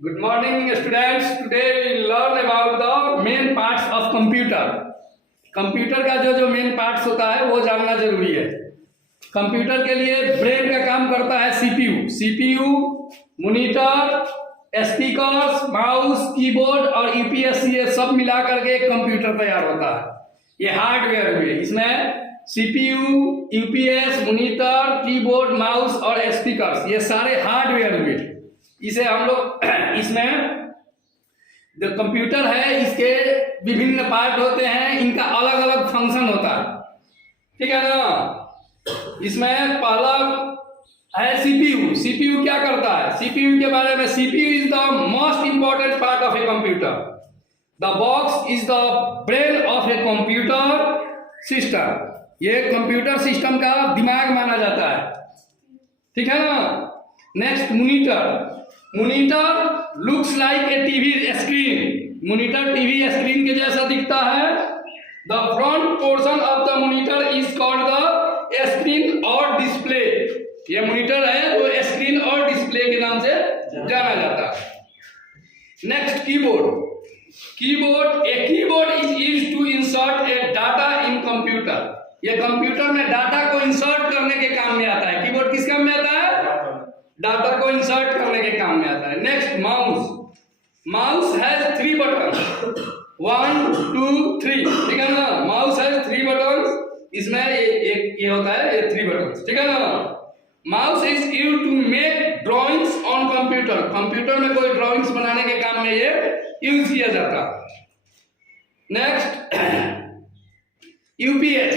Good morning, students. Today we learn about the main parts of computer. Computer का जो main parts होता है वो जानना जरूरी है। कंप्यूटर के लिए ब्रेन का काम करता है CPU, monitor, speakers, mouse, keyboard और यूपीएस, ये सब मिला करके एक कंप्यूटर तैयार होता है। ये हार्डवेयर हुए, इसमें CPU, UPS, monitor, keyboard, mouse और स्पीकर्स, ये सारे हार्डवेयर हुए। इसे हम लोग इसमें जो कंप्यूटर है इसके विभिन्न पार्ट होते हैं, इनका अलग अलग फंक्शन होता है, ठीक है ना। इसमें पहला है सीपीयू क्या करता है? सीपीयू के बारे में, CPU is the most important part of a computer. The box is the brain of a computer system. ये कंप्यूटर सिस्टम का दिमाग माना जाता है, ठीक है ना। Next, monitor looks like a TV screen. Monitor TV screen के जैसा दिखता है। The front portion of the monitor is called the screen और डिस्प्ले। ये मॉनिटर है वो स्क्रीन और डिस्प्ले के नाम से जाना जाता है। Next, keyboard is used to insert a data in computer. ये कंप्यूटर में डाटा को इंसर्ट करने के काम में आता है। कीबोर्ड किस काम में आता है? डाटा को इंसर्ट करने के काम में आता है। नेक्स्ट, माउस हैज 3 बटन, 1 2 3, ठीक है ना। माउस हैज 3 बटन, इसमें ये होता है, ये 3 बटन, ठीक है ना। Mouse is used to make drawings on computer. Computer में कोई ड्राइंग्स बनाने के काम में ये यूज किया जाता है। नेक्स्ट, यूपीएस,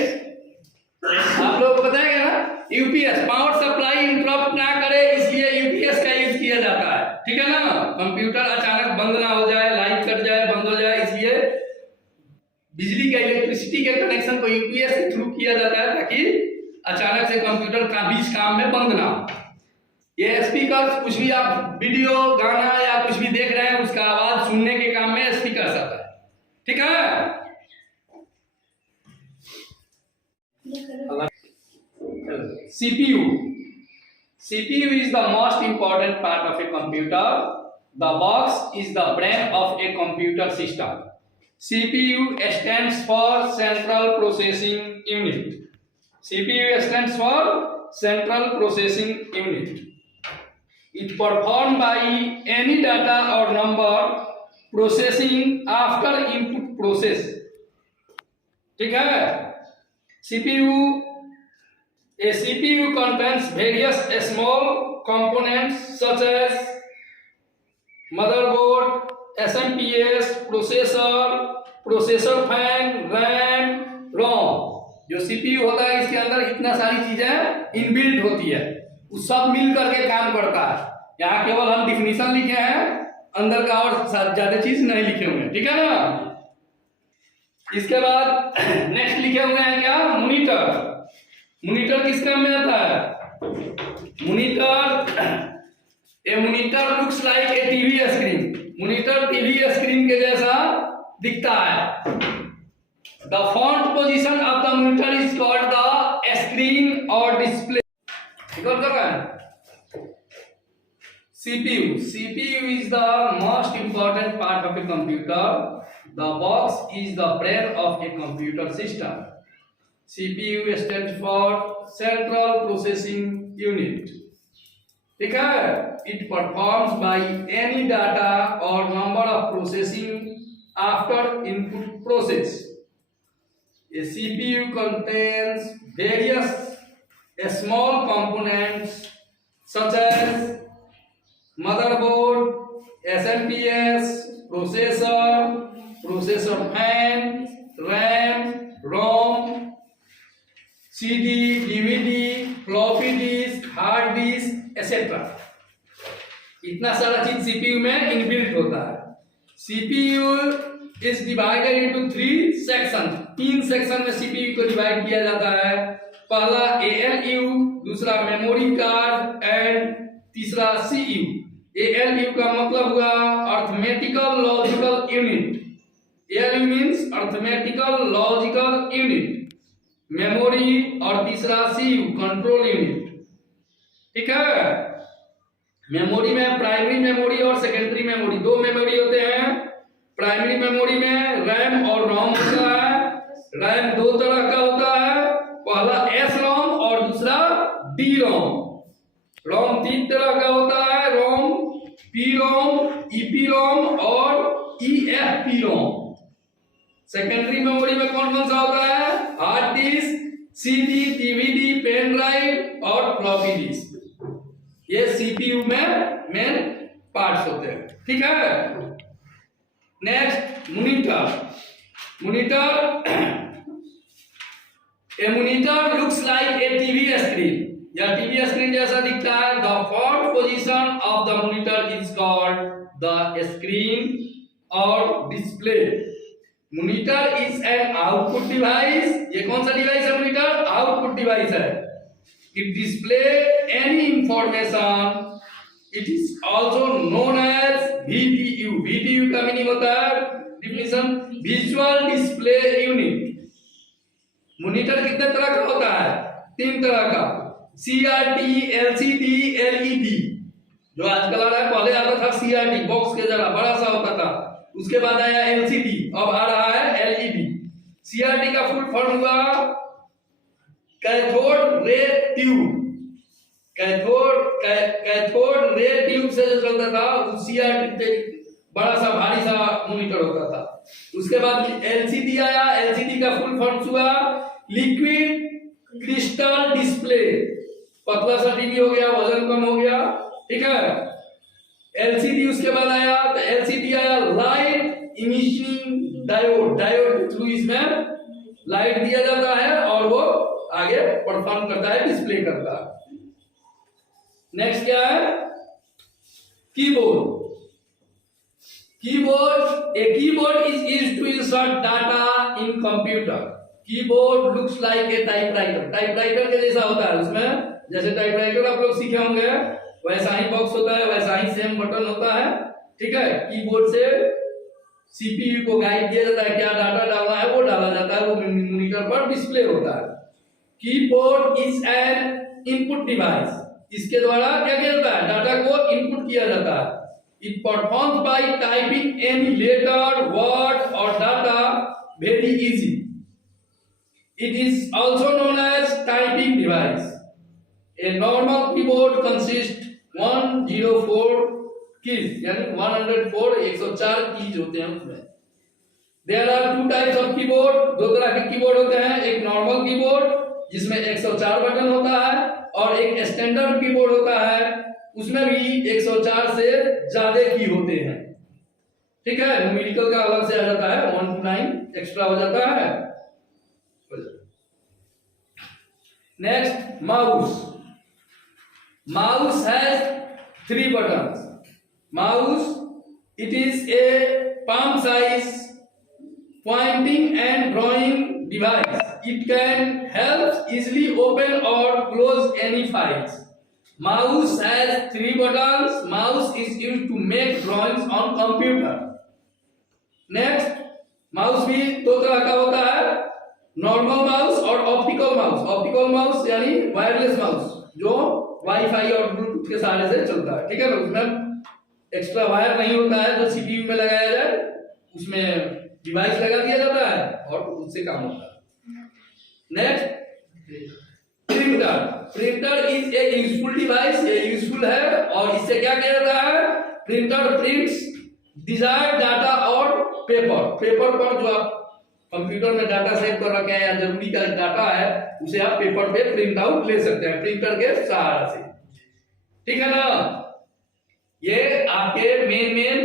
आप लोग को पता है क्या ना? यूपीएस पावर सप्लाई इंटरप्ट ना करे इसलिए यूपीएस का यूज किया जाता है, ठीक है ना। कंप्यूटर अचानक बंद ना हो जाए, लाइट कट जाए, बंद हो जाए, इसलिए बिजली का, इलेक्ट्रिसिटी के कनेक्शन को यूपीएस के थ्रू किया जाता है ताकि अचानक से कंप्यूटर का बीच काम में बंद ना हो। ये स्पीकर, कुछ भी आप वीडियो, गाना या कुछ भी देख रहे हैं उसका आवाज सुनने के काम में स्पीकर आता है, ठीक है। CPU is the most important part of a computer. The box is the brain of a computer system. CPU stands for Central Processing Unit. CPU stands for Central Processing Unit. It performed by any data or number processing after input process. ठीक है। A CPU contains various small components such as motherboard, SMPS, processor fan, RAM, ROM। जो CPU होता है इसके अंदर इतना सारी चीजें इनबिल्ट होती है, वो सब मिल करके काम करता है। यहाँ केवल हम डिफिनीशन लिखे हैं, अंदर का और ज्यादा चीज नहीं लिखे हुए हैं, ठीक है ना। इसके बाद नेक्स्ट लिखे हुए हैं क्या? मॉनिटर किस काम में आता है? Monitor looks like a TV screen. Monitor TV screen के जैसा दिखता है। The front position of the monitor is called the screen और display. CPU is the most important part of a computer. The box is the brain of a computer system. CPU stands for Central Processing Unit. ठीक है। It performs by any data or number of processing after input process. A CPU contains various small components such as motherboard, SMPS, processor fan, RAM, ROM, CD, DVD, floppy disk, hard disk, etc. इतना सारा चीज CPU में inbuilt होता है। CPU is divided into 3 sections. 3 section में CPU को divide किया जाता है। पहला ALU, दूसरा मेमोरी कार्ड एंड तीसरा CU। ALU का मतलब हुआ arithmetical logical unit. ALU means arithmetical logical unit, memory, और तीसरा CU कंट्रोल यूनिट, ठीक है। मेमोरी में प्राइमरी मेमोरी और सेकेंडरी मेमोरी मेमोरी में रैम और रोम होता है। रैम दो तरह का होता है, पहला एस रोम और दूसरा डी रोम। रोम तीन तरह का होता है, रोम, पी रोम, ईपी रोम और ईएफपी रोम। सेकेंडरी मेमोरी में कौन कौन सा होता है? Hard disk, CD, DVD, pen drive और फ्लॉपी डिस्क। ये सीपीयू में मेन पार्ट्स होते हैं, ठीक है। Next monitor. A monitor looks like a TV screen, या टीवी स्क्रीन जैसा दिखता है। The fourth position of the monitor is called the screen और display. Monitor is an output device. ये कौन सा डिवाइस है? मॉनिटर आउटपुट डिवाइस है। It display any information. It is also known as VDU। VDU का meaning होता है, definition, visual display unit. Monitor कितने तरह का होता है? तीन तरह का, CRT, LCD, LED। जो आजकल आ रहा है, पहले आता था CRT, बॉक्स के जरा बड़ा सा होता था, उसके बाद आया LCD, अब आ रहा है LED। CRT का फुल फॉर्म हुआ cathode ray tube. Cathode ray tube से जो चलता था वो CRT बड़ा सा भारी सा मॉनिटर होता था। उसके बाद LCD आया। LCD का फुल फॉर्म हुआ लिक्विड क्रिस्टल डिस्प्ले। पतला सा टीवी हो गया, वजन कम हो गया, ठीक है। LCD उसके बाद आया, तो LCD आया लाइट इमिशन डायोड। डायोड के थ्रू इसमें लाइट दिया जाता है और वो आगे परफॉर्म करता है, डिस्प्ले करता है। नेक्स्ट क्या है? Keyboard. A keyboard is used to insert data in computer. Keyboard looks like a typewriter. Typewriter के जैसा होता है, उसमें जैसे टाइपराइटर आप लोग सीखे होंगे वैसा ही बॉक्स होता है, वैसा ही सेम बटन होता है, ठीक है। कीबोर्ड से सीपीयू को गाइड दिया जाता है, क्या डाटा डालना है वो डाला जाता है, वो मॉनिटर पर डिस्प्ले होता है। Keyboard is an input device. इसके द्वारा क्या किया जाता है? डाटा को इनपुट किया जाता है। It performs by typing any letter, word or data very easy. It is also known as typing device. A normal keyboard consists 104 keys, यानी 104 104 कीज होते हैं उसमें। There are two types of keyboard. दो तरह के कीबोर्ड होते हैं, एक नॉर्मल कीबोर्ड जिसमें 104 बटन होता है और एक स्टैंडर्ड कीबोर्ड होता है, उसमें भी 104 से ज्यादा की होते हैं, ठीक है। न्यूमेरिकल का अलग से आ जाता है, 1 to 9 एक्स्ट्रा हो जाता है। Next mouse has 3 buttons. Mouse, it is a palm size pointing and drawing device. It can help easily open or close any files. Mouse has 3 buttons. Mouse is used to make drawings on computer. Next, mouse भी दो तरह का होता है, normal mouse और optical mouse. Optical mouse यानी wireless mouse, जो wifi और ब्लूटूथ के सहारे से चलता है, ठीक है। उसमें एक्स्ट्रा वायर नहीं होता है जो सीपीयू में लगाया जाए, उसमें डिवाइस लगा दिया जाता है और उससे काम होता है। Next, printer is a useful device. ये यूजफुल है और इससे क्या किया जाता है? प्रिंटर प्रिंट्स डिजायर्ड डाटा और पेपर पर जो आप कंप्यूटर में डाटा सेव कर रखे हैं या जरूरी का डाटा है, उसे आप पेपर पे प्रिंट आउट ले सकते हैं प्रिंटर के सहारा से, ठीक है ना। ये आपके मेन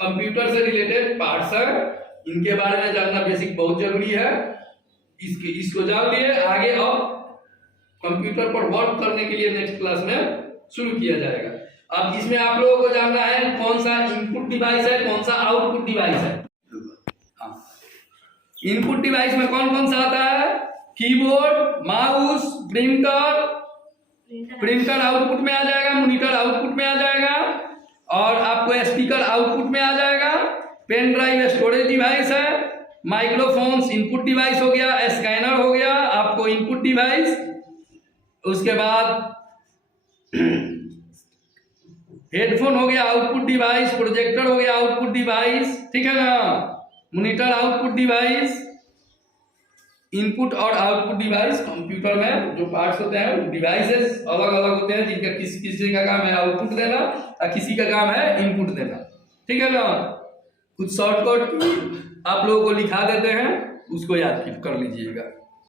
कंप्यूटर से रिलेटेड पार्ट्स हैं, इनके बारे में जानना बेसिक बहुत जरूरी है। इसको जान लिए, आगे अब कंप्यूटर पर वर्क करने के लिए नेक्स्ट क्लास में शुरू किया जाएगा। अब इसमें आप लोगों को जानना है कौन सा इनपुट डिवाइस है, कौन सा आउटपुट डिवाइस है। इनपुट डिवाइस में कौन कौन सा आता है? कीबोर्ड, माउस, प्रिंटर आउटपुट में आ जाएगा, मॉनिटर आउटपुट में आ जाएगा और आपको स्पीकर आउटपुट में आ जाएगा। पेन ड्राइव स्टोरेज डिवाइस है, माइक्रोफोन्स इनपुट डिवाइस हो गया, स्कैनर हो गया आपको इनपुट डिवाइस। उसके बाद हेडफोन हो गया आउटपुट डिवाइस, प्रोजेक्टर हो गया आउटपुट डिवाइस, ठीक है ना। मॉनिटर आउटपुट डिवाइस, इनपुट और आउटपुट डिवाइस। कंप्यूटर में जो पार्ट्स होते हैं डिवाइसेस अलग अलग होते हैं, जिनका किसी का काम है आउटपुट देना और किसी का काम है इनपुट देना। ठीक है ना, कुछ शॉर्टकट आप लोगों को लिखा देते हैं, उसको याद कर लीजिएगा।